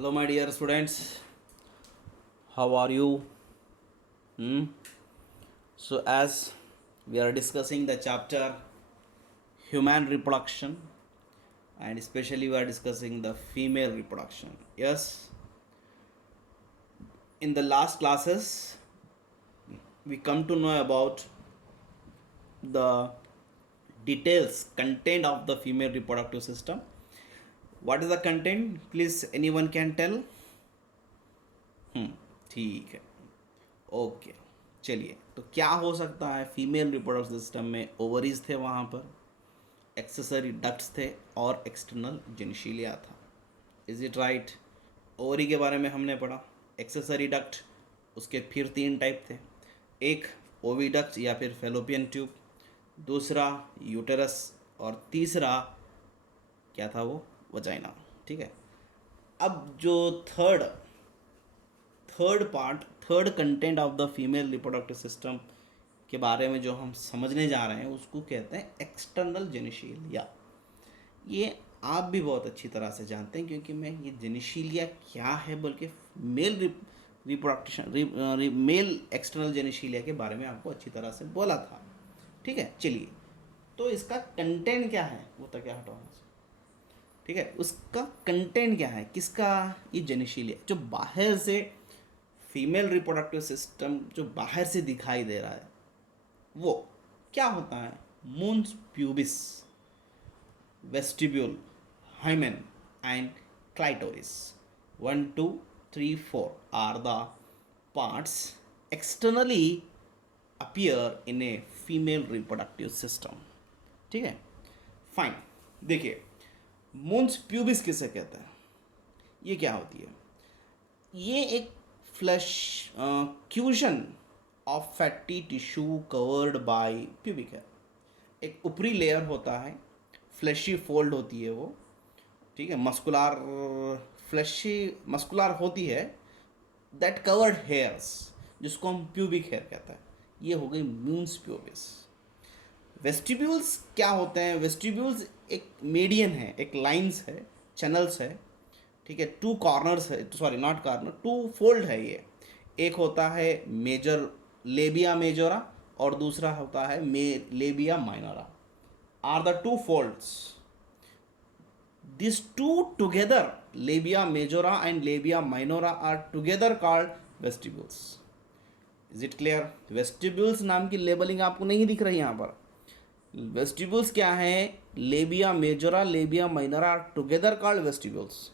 Hello, my dear students. How are you? Hmm? So, as we are discussing the chapter human reproduction, and especially we are discussing the female reproduction. Yes, in the last classes, we come to know about the details content of the female reproductive system. What is the content? Please, anyone can tell. ठीक है. Okay, चलिए. तो क्या हो सकता है female reproductive system में? Ovaries थे वहाँ पर, एक्सेसरी डक्ट्स थे और एक्सटर्नल जेनिशिलिया था. Is it right? ओवरी के बारे में हमने पढ़ा. एक्सेसरी डक्ट, उसके फिर तीन टाइप थे. एक ओविडक्ट या फिर फेलोपियन ट्यूब, दूसरा यूटेरस और तीसरा क्या था वो? वजाइना. ठीक है. अब जो third third part, third content of the female reproductive system के बारे में जो हम समझने जा रहे हैं उसको कहते हैं एक्सटर्नल जेनिशिलिया. ये आप भी बहुत अच्छी तरह से जानते हैं क्योंकि मैं ये जेनिशिलिया क्या है बोल के मेल रिप्रोडक्शन मेल एक्सटर्नल जेनिशिलिया के बारे में आपको अच्छी तरह से बोला था. ठीक है, चलिए. तो इसका कंटेंट क्या है वो तो क्या हटाना. ठीक है, उसका कंटेंट क्या है, किसका? ये जेनिशिलिया जो बाहर से फीमेल रिप्रोडक्टिव सिस्टम जो बाहर से दिखाई दे रहा है वो क्या होता है? Mons pubis, vestibule, hymen and clitoris. 1 2 3 4 are the parts externally appear in a female reproductive system. ठीक है, फाइन. देखिए, मून्स प्यूबिस किसे कहते हैं? ये क्या होती है? ये एक flesh cushion of fatty tissue covered by pubic hair. एक ऊपरी लेयर होता है, फ्लैशी फोल्ड होती है वो. ठीक है, मस्कुलर फ्लैशी मस्कुलर होती है, दैट कवर्ड हेयर्स जिसको हम प्यूबिक हेयर कहते हैं. ये हो गई मून्स प्यूबिस. वेस्टिब्यूल्स क्या होते हैं? वेस्टिब्यूल्स एक मीडियन है, एक लाइंस है, चैनल्स है. ठीक है, टू कॉर्नर्स है, sorry not corner, two fold है ये. एक होता है मेजर लेबिया मेजोरा और दूसरा होता है labia minora. Are the two folds. This two together, labia majora and labia minora are together called vestibules. Is it clear? Vestibules नाम की लेबलिंग आपको नहीं दिख रही यहाँ पर. वेस्टिब्यूल्स क्या है? Labia majora, labia minora together called vestibules.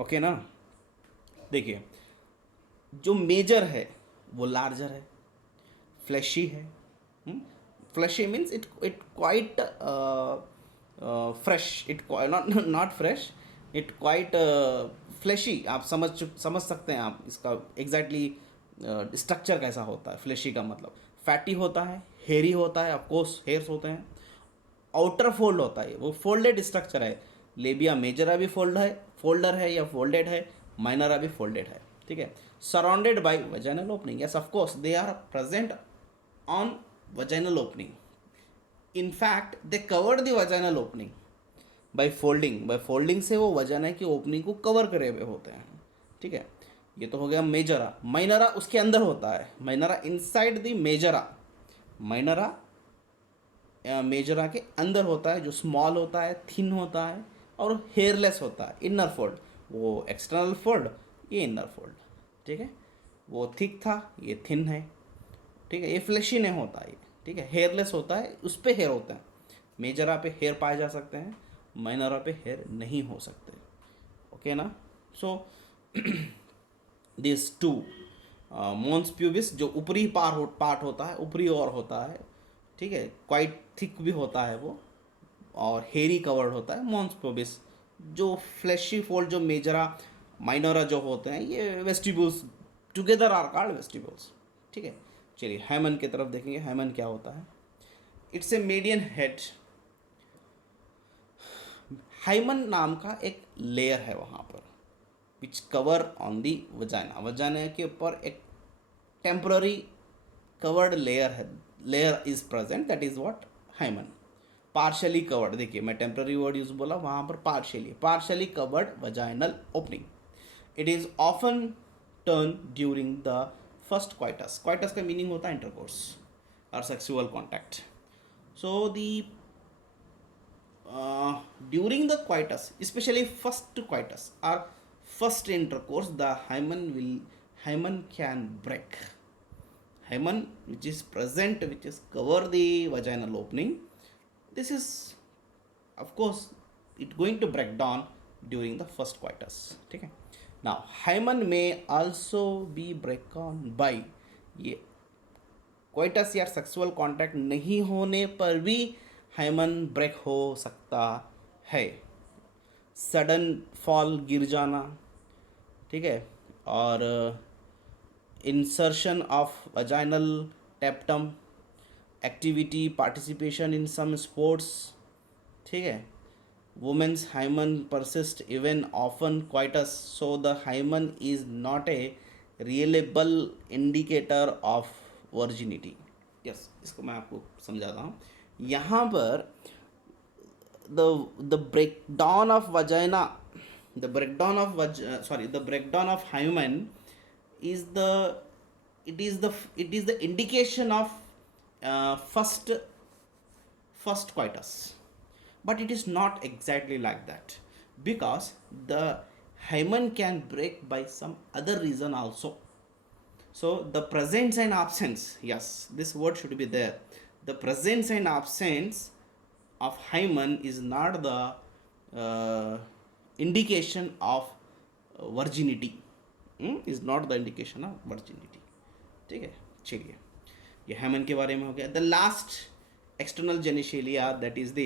Okay ना? देखिए, जो मेजर है वो लार्जर है, फ्लैशी है. Fleshy means it quite fresh, it not fresh, it quite fleshy. आप समझ सकते हैं आप इसका एग्जैक्टली स्ट्रक्चर कैसा होता है. फ्लैशी का मतलब फैटी होता है, हेयरी होता है, ऑफकोर्स हेयर्स होते हैं. आउटर फोल्ड होता है, वो फोल्डेड स्ट्रक्चर है. लेबिया मेजरा भी फोल्डर है या फोल्डेड है, माइनरा भी फोल्डेड है. ठीक है, surrounded by vaginal opening. Yes, of course they are present on vaginal opening. In fact they covered the vaginal opening by folding से वो वजाइना की ओपनिंग को कवर करे हुए होते हैं. ठीक है, ये तो हो गया मेजरा. माइनरा उसके अंदर होता है, minora inside the majora. Minora majora के अंदर होता है, जो स्मॉल होता है, थिन होता है और हेयरलेस होता है. इनर फोल्ड, वो एक्सटर्नल फोल्ड, ये इनर फोल्ड. ठीक है, वो थिक था, ये थिन है. ठीक है, ये फ्लैशी नहीं होता ये. ठीक है, हेयरलेस होता है, उस पर हेयर होता है. मेजरा पे हेयर पाए जा सकते हैं, माइनरा पे हेयर नहीं हो सकते. ओके ना? सो दिस टू मोन्स प्यूबिस जो ऊपरी पार्ट होता है, ऊपरी और होता है. ठीक है, क्वाइट थिक भी होता है वो और हेरी कवर्ड होता है. मोन्स प्यूबिस जो फ्लैशी फोल्ड, जो मेजरा माइनोरा जो होते हैं, ये vestibules together are called vestibules. ठीक है, चलिए हाइमन की तरफ देखेंगे. हाइमन क्या होता है? It's a median head. Hymen नाम का एक लेयर है वहाँ पर which cover on the vagina. Vagina के ऊपर एक टेम्पररी कवर्ड लेयर है, layer is present, that is what? Hymen. Partially covered, देखिए मैं टेम्पररी वर्ड यूज बोला, वहाँ पर partially covered vaginal opening. It is often torn during the first coitus. Coitus का मीनिंग होता है इंटरकोर्स और sexual contact. So the during the coitus, especially first coitus or first intercourse, the hymen can break. Hymen which is present, which is cover the vaginal opening. This is, of course, it going to break down during the first coitus. Okay. Now hymen may also be break on by ये coitus या sexual contact नहीं होने पर भी hymen break हो सकता है. Sudden fall, गिर जाना, ठीक है, और insertion of vaginal tampon, activity, participation in some sports, ठीक है. वुमेन्स हाइमन परसिस्ट इवन ऑफन coitus, so the hymen is not a reliable indicator of virginity. Yes, इसको मैं आपको समझाता हूँ. यहाँ पर the breakdown of vagina, the breakdown of hymen is the it is the indication of first coitus, but it is not exactly like that, because the hymen can break by some other reason also. So the presence and absence, yes, this word should be there. The presence and absence of hymen is not the indication of virginity. Is not the indication of virginity. ठीक है, चलिए, ये हैमन के बारे में हो गया. The last external genitalia, that is the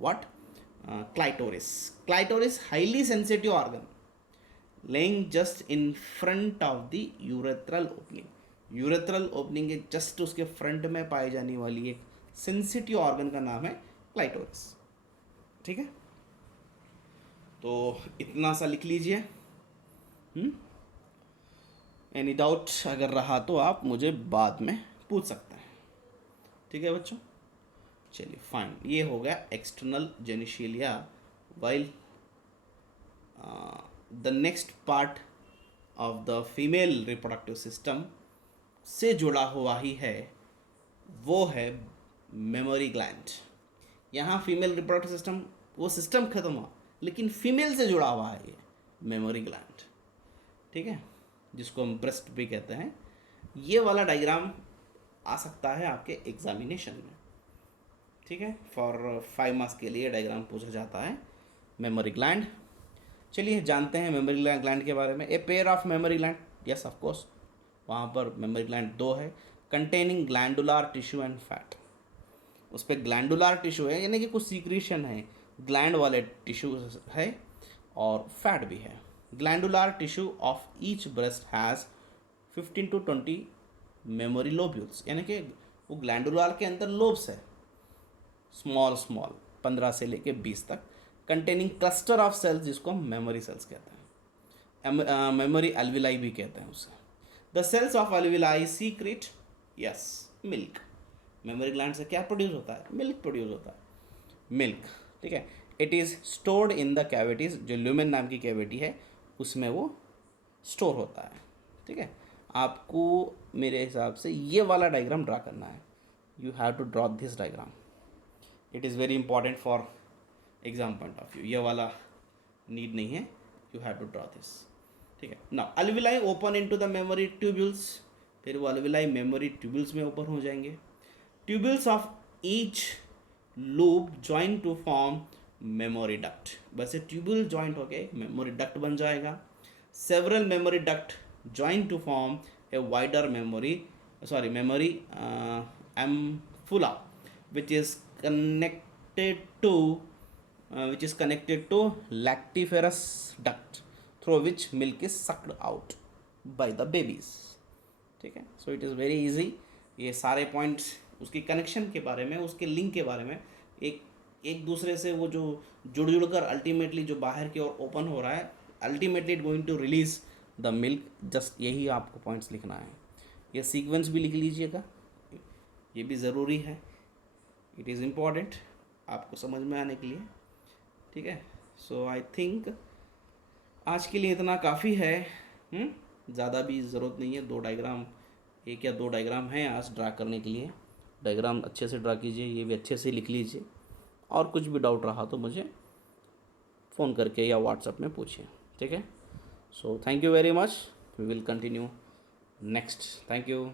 what, clitoris. Clitoris highly sensitive organ lying just in front of the urethral opening. Urethral opening के जस्ट उसके फ्रंट में पाई जाने वाली एक सेंसिटिव ऑर्गन का नाम है क्लाइटोरिस. ठीक है, तो इतना सा लिख लीजिए. एनी डाउट अगर रहा तो आप मुझे बाद में पूछ सकते हैं. ठीक है बच्चों, चलिए फाइन. ये हो गया external genitalia. While the next part of the female reproductive system से जुड़ा हुआ ही है, वो है मेमोरी ग्लैंड. यहाँ फीमेल रिप्रोडक्टिव सिस्टम, वो सिस्टम खत्म हुआ, लेकिन फीमेल से जुड़ा हुआ है ये मेमोरी ग्लैंड. ठीक है, जिसको हम ब्रेस्ट भी कहते हैं. ये वाला डायग्राम आ सकता है आपके एग्जामिनेशन में. ठीक है, फॉर 5 मार्क्स के लिए डायग्राम पूछा जाता है. मेमोरी ग्लैंड, चलिए जानते हैं मेमोरी ग्लैंड के बारे में. A pair of memory gland, yes of course, वहाँ पर मेमोरी ग्लैंड 2 है. Containing glandular tissue and fat. उस पर ग्लैंडुलर टिश्यू है, यानी कि कुछ सीक्रेशन है, ग्लैंड वाले टिश्यू है, और फैट भी है. Glandular tissue of each breast has 15 to 20 memory lobules, यानी कि वो ग्लैंडुलर के अंदर लोब्स है, स्मॉल 15 से लेके 20 तक, कंटेनिंग क्लस्टर ऑफ सेल्स, जिसको हम मेमोरी सेल्स कहते हैं. मेमोरी एल्विलाई भी कहते हैं उसे. The cells of alveoli secrete, yes, milk. Mammary gland से क्या प्रोड्यूस होता है? मिल्क प्रोड्यूस होता है, मिल्क. ठीक है, it is stored in the cavities, जो ल्यूमेन नाम की कैविटी है उसमें वो स्टोर होता है. ठीक है, आपको मेरे हिसाब से ये वाला डायग्राम ड्रा करना है. You have to draw this diagram. It is very important for exam point of view. ये वाला नीड नहीं है, you have to draw this. ठीक है, now alveoli open into the mammary tubules. फिर वो अल्विलाई मेमोरी ट्यूब्यूल्स में open हो जाएंगे. Tubules of each lobe join to form mammary duct. वैसे ट्यूब्यूल जॉइंट होके मेमोरी डक्ट बन जाएगा. Several mammary duct join to form A wider mammary ampulla which is connected to lactiferous duct through which milk is sucked out by the babies. ठीक है, so it is very easy. ये सारे points उसकी connection के बारे में, उसके link के बारे में, एक दूसरे से वो जो जुड़ कर अल्टीमेटली जो बाहर की ओर ओपन हो रहा है, ultimately it going to release the milk. Just यही आपको पॉइंट्स लिखना है. ये सीक्वेंस भी लिख लीजिएगा, ये भी ज़रूरी है. इट इज़ इम्पॉर्टेंट आपको समझ में आने के लिए, ठीक है। सो आई थिंक आज के लिए इतना काफ़ी है। ज़्यादा भी ज़रूरत नहीं है। 2 डायग्राम, 1 या 2 डायग्राम हैं आज ड्रा करने के लिए। डायग्राम अच्छे से ड्रा कीजिए, ये भी अच्छे से लिख लीजिए, और कुछ भी डाउट रहा तो मुझे फ़ोन करके या व्हाट्सएप में पूछिए, ठीक है। So thank you very much, we will continue next. Thank you.